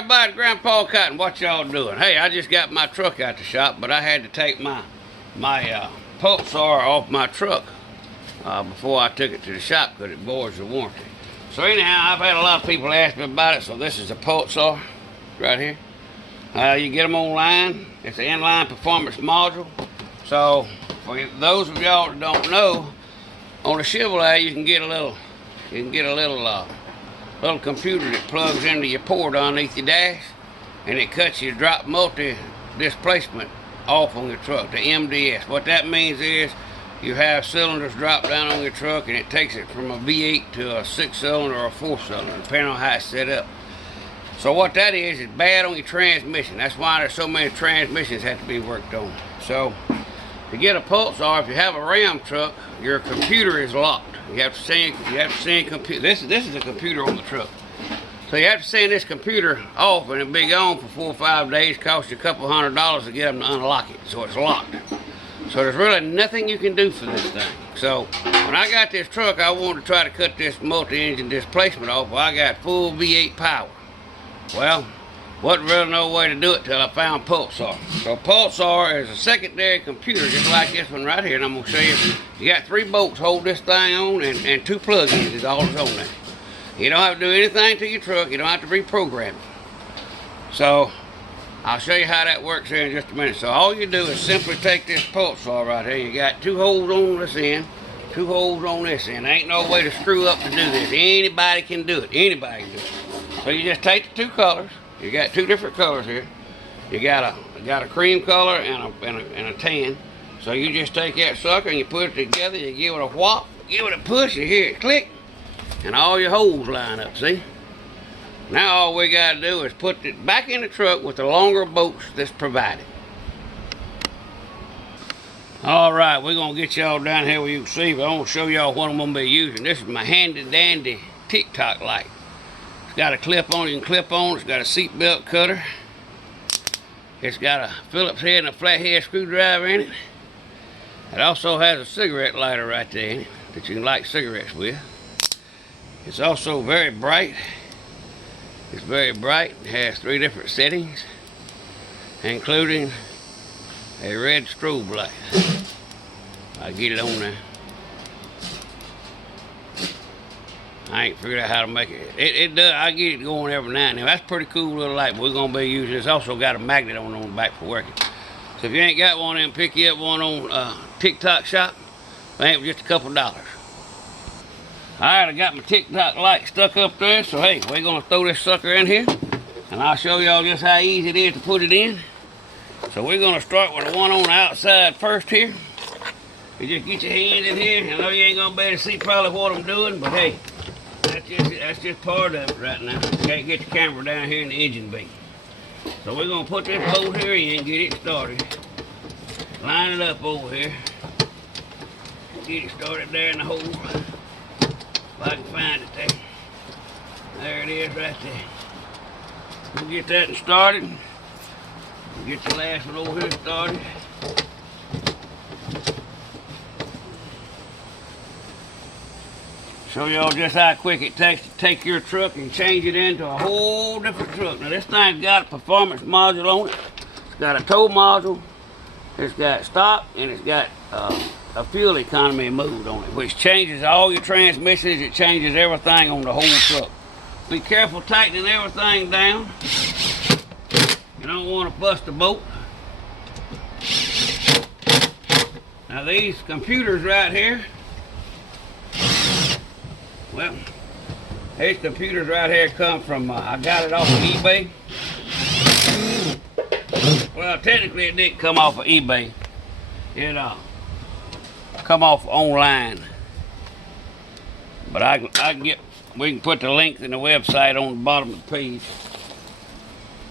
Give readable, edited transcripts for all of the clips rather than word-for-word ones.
everybody, Grandpa Cotton, what y'all doing? Hey, I just got my truck out the shop, but I had to take my Pulsar off my truck before I took it to the shop because it voids the warranty. So anyhow, I've had a lot of people ask me about it, so this is a Pulsar right here. You get them online. It's an inline performance module. So for those of y'all that don't know, on a Chevrolet you can get a little computer that plugs into your port underneath your dash, and it cuts your drop multi displacement off on your truck, the MDS. What that means is you have cylinders drop down on your truck, and it takes it from a V8 to a 6-cylinder or a 4-cylinder, depending on how it's set up. So what that is bad on your transmission. That's why there's so many transmissions have to be worked on. So to get a Pulsar, if you have a Ram truck, your computer is locked. You have to send computer. This is a computer on the truck. So you have to send this computer off, and it'll be gone for 4 or 5 days. Cost you a couple $100 to get them to unlock it. So it's locked. So there's really nothing you can do for this thing. So when I got this truck, I wanted to try to cut this multi-engine displacement off. Well, I got full V8 power. Well, wasn't really no way to do it till I found Pulsar. So Pulsar is a secondary computer just like this one right here, and I'm going to show you. You got 3 bolts hold this thing on, and 2 plug-ins is all that's on there. You don't have to do anything to your truck. You don't have to reprogram it. So I'll show you how that works here in just a minute. So all you do is simply take this Pulsar right here. You got 2 holes on this end, 2 holes on this end. There ain't no way to screw up to do this. Anybody can do it. Anybody can do it. So you just take the 2 colors. You got 2 different colors here. You got a cream color and a tan. So you just take that sucker and you put it together. You give it a whop, give it a push. You hear it click, and all your holes line up. See? Now all we got to do is put it back in the truck with the longer bolts that's provided. All right, we're gonna get y'all down here where you can see. But I'm gonna show y'all what I'm gonna be using. This is my handy dandy TikTok light. It's got a clip on it, you can clip on. It's got a seat belt cutter. It's got a Phillips head and a flathead screwdriver in it. It also has a cigarette lighter right there in it that you can light cigarettes with. It's also very bright. It's very bright. It has 3 different settings, including a red strobe light. I'll get it on there. I ain't figured out how to make it. It does. I get it going every now and then. That's a pretty cool little light. We're gonna be using. It's also got a magnet on the back for working. So if you ain't got one of them, pick you up one on TikTok shop. It ain't just a couple $. Alright, I got my TikTok light stuck up there. So hey, we're gonna throw this sucker in here, and I'll show y'all just how easy it is to put it in. So we're gonna start with the one on the outside first here. You just get your hand in here. I know you ain't gonna be able to see probably what I'm doing, but hey, that's just part of it right now. You can't get the camera down here in the engine bay. So we're gonna put this bolt here in, get it started. Line it up over here. Get it started there in the hole. If I can find it there. There it is right there. We'll get that started. We'll get the last one over here started. Show y'all just how quick it takes to take your truck and change it into a whole different truck. Now this thing's got a performance module on it. It's got a tow module. It's got stop, and it's got a fuel economy mode on it, which changes all your transmissions. It changes everything on the whole truck. Be careful tightening everything down. You don't want to bust the bolt. Now these computers right here, well, these computers right here come from, I got it off of eBay. Well, technically it didn't come off of eBay. It come off online. But we can put the link in the website on the bottom of the page.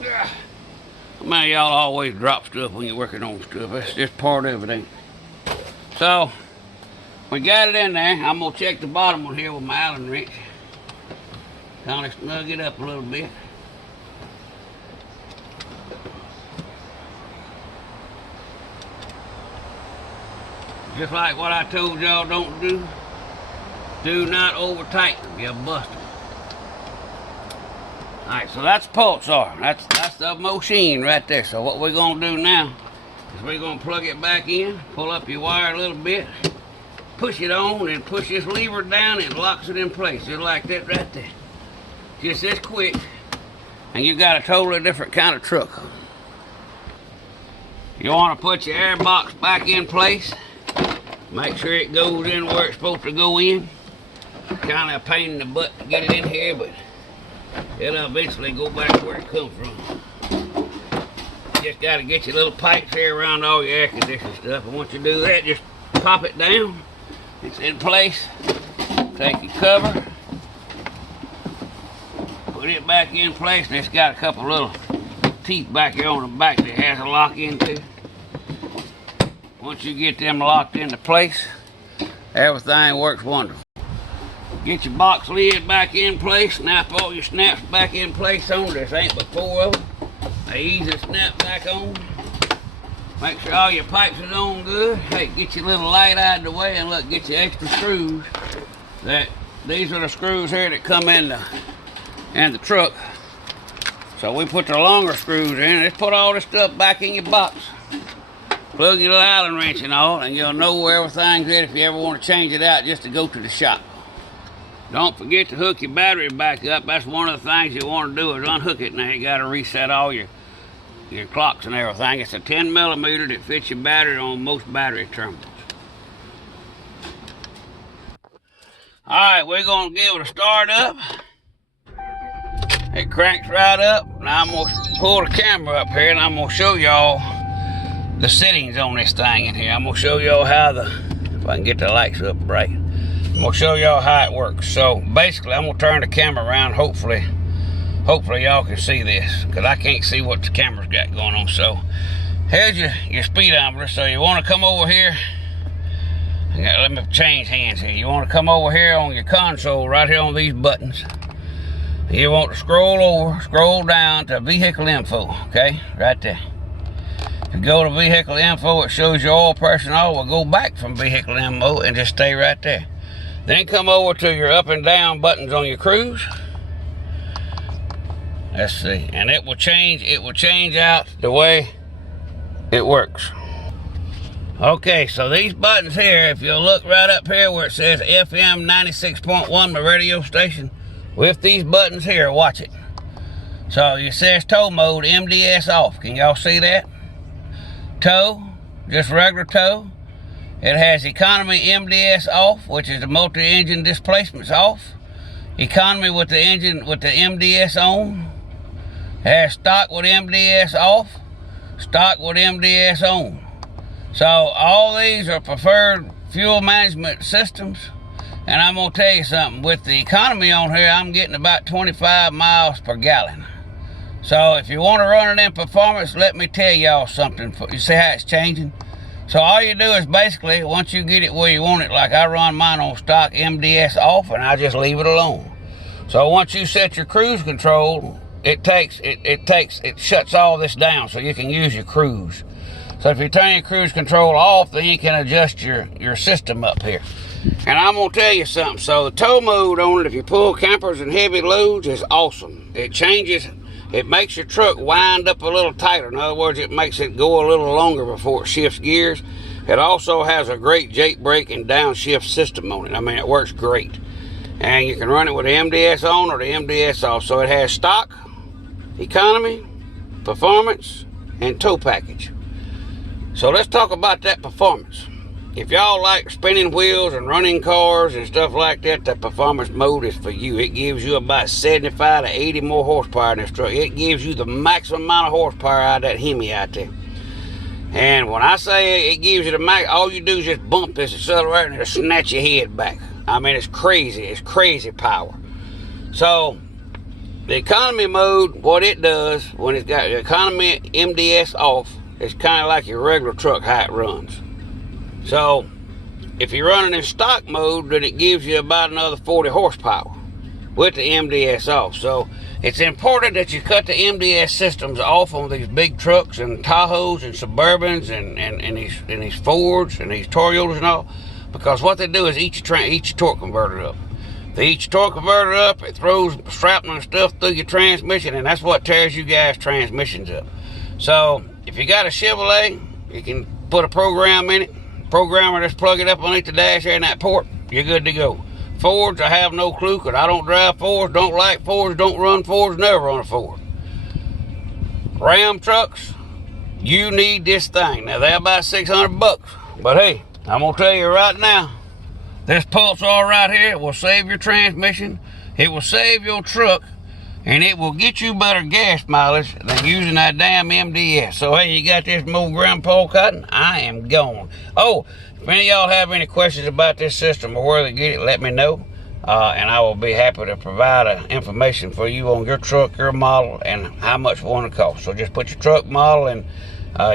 How many of y'all always drop stuff when you're working on stuff? That's just part of it, ain't it? So, we got it in there. I'm gonna check the bottom one here with my Allen wrench. Kind of snug it up a little bit. Just like what I told y'all don't do. Do not over tighten them, you'll bust them. Alright, so that's Pulsar. That's the machine right there. So what we're gonna do now is we're gonna plug it back in, pull up your wire a little bit, push it on, and push this lever down, and it locks it in place, just like that right there. Just this quick, and you've got a totally different kind of truck. You want to put your air box back in place. Make sure it goes in where it's supposed to go in. Kind of a pain in the butt to get it in here, but it'll eventually go back where it comes from. Just got to get your little pipes here around all your air conditioning stuff, and once you do that, just pop it down. It's in place. Take your cover, put it back in place, and it's got a couple little teeth back here on the back that it has a lock into. Once you get them locked into place, everything works wonderful. Get your box lid back in place, snap all your snaps back in place on. This ain't but 4 of them. They easy to snap back on. Make sure all your pipes is on good. Hey, get your little light out of the way, and look, get your extra screws. These are the screws here that come in the truck. So we put the longer screws in. Let's put all this stuff back in your box. Plug your little Allen wrench and all, and you'll know where everything's at if you ever want to change it out just to go to the shop. Don't forget to hook your battery back up. That's one of the things you want to do is unhook it. Now you got to reset all your clocks and everything. It's a 10 millimeter that fits your battery on most battery terminals. All right, we're going to give it a start up. It cranks right up. Now I'm going to pull the camera up here, and I'm going to show y'all the settings on this thing in here. I'm going to show y'all how if I can get the lights up bright. I'm going to show y'all how it works. So basically, I'm going to turn the camera around. Hopefully y'all can see this, because I can't see what the camera's got going on. So here's your speedometer. So you want to come over here. Let me change hands here. You want to come over here on your console, right here on these buttons. You want to scroll down to vehicle info, okay? Right there. If you go to vehicle info, it shows your oil pressure and all. We'll go back from vehicle info and just stay right there. Then come over to your up and down buttons on your cruise. Let's see. And it will change out the way it works. Okay, so these buttons here, if you'll look right up here where it says FM 96.1, my radio station, with these buttons here, watch it. So it says tow mode, MDS off. Can y'all see that? Tow, just regular tow. It has economy MDS off, which is the multi-engine displacements off. Economy with the engine with the MDS on. It has stock with MDS off, stock with MDS on. So all these are preferred fuel management systems. And I'm going to tell you something, with the economy on here, I'm getting about 25 miles per gallon. So if you want to run it in performance, let me tell y'all something. You see how it's changing? So all you do is basically, once you get it where you want it, like I run mine on stock MDS off, and I just leave it alone. So once you set your cruise control, it shuts all this down so you can use your cruise. So if you turn your cruise control off, then you can adjust your system up here. And I'm going to tell you something. So the tow mode on it, if you pull campers and heavy loads, is awesome. It makes your truck wind up a little tighter. In other words, it makes it go a little longer before it shifts gears. It also has a great Jake brake and downshift system on it. I mean, it works great. And you can run it with the MDS on or the MDS off. So it has stock, economy, performance, and tow package. So let's talk about that performance. If y'all like spinning wheels and running cars and stuff like that, the performance mode is for you. It gives you about 75 to 80 more horsepower in this truck. It gives you the maximum amount of horsepower out of that Hemi out there. And when I say it gives you the max, all you do is just bump this accelerator and it'll snatch your head back. I mean, it's crazy. It's crazy power. So the economy mode, what it does, when it's got the economy MDS off, it's kind of like your regular truck, how it runs. So if you're running in stock mode, then it gives you about another 40 horsepower with the MDS off. So it's important that you cut the MDS systems off on these big trucks and Tahoes and Suburbans and these Fords and these Toyotas and all, because what they do is eat your torque converter up. If each torque converter up, it throws shrapnel and stuff through your transmission, and that's what tears you guys' transmissions up. So if you got a Chevrolet, you can put a program in it. Programmer, just plug it up underneath the dash there in that port. You're good to go. Fords, I have no clue, because I don't drive Fords, don't like Fords, don't run Fords, never run a Ford. Ram trucks, you need this thing. Now they're about $600, but hey, I'm gonna tell you right now, this Pulsar right here will save your transmission, it will save your truck, and it will get you better gas mileage than using that damn MDS. So hey, you got this more Grandpa Cotton? I am gone. Oh, if any of y'all have any questions about this system or where to get it, let me know. And I will be happy to provide information for you on your truck, your model, and how much one it costs. So just put your truck model and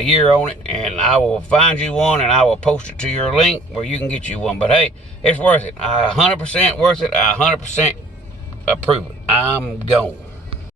year on it, and I will find you one, and I will post it to your link where you can get you one. But hey, it's worth it. 100% worth it. I 100% approve it. I'm gone.